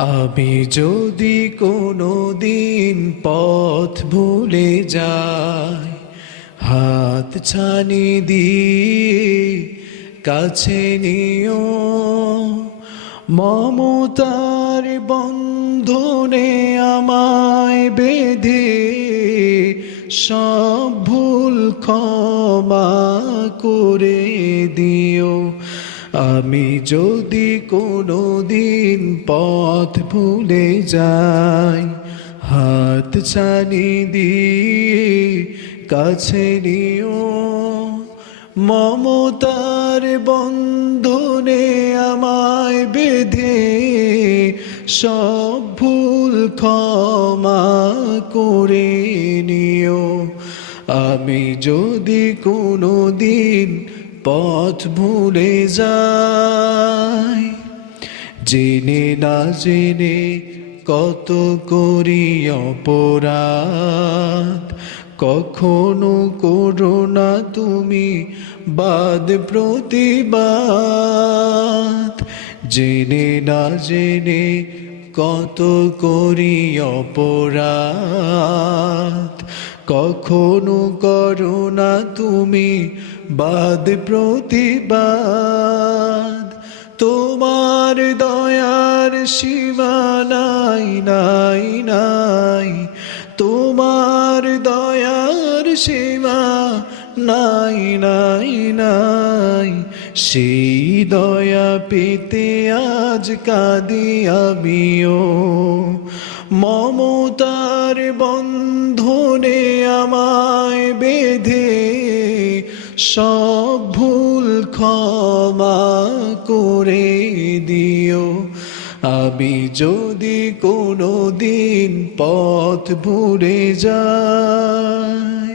আমি যদি কোনো দিন পথ ভুলে যাই, হাত ছানি দিয়ে কাছে নিও, মমতার বন্ধনে আমায় বেঁধে সব ভুল ক্ষমা করে দিও। আমি যদি কোনো দিন পথ ভুলে যাই, হাত ছানি দিয়ে কাছে নিও, মমতার বন্ধনে আমায় বেঁধে সব ভুল ক্ষমা করে নিও। আমি যদি কোনো দিন পথ ভুলে যাই, জেনে না জেনে কত করি অপরাধ, কখনো করো না তুমি বাদ প্রতিবাদ। জেনে না জেনে কত করি অপরাধ, কখনো করো না তুমি বাদ প্রতিবাদ। তোমার দয়ার সীমা নাই নাই নাই, তোমার দয়ার সীমা নাই নাই নাই। সেই দয়া পেতে আজ কাঁদি আমিও, মমতার বন্ধনে আমায় বেঁধে সব ভুল ক্ষমা করে দিও। আমি যদি কোনো দিন পথ ভুলে যাই।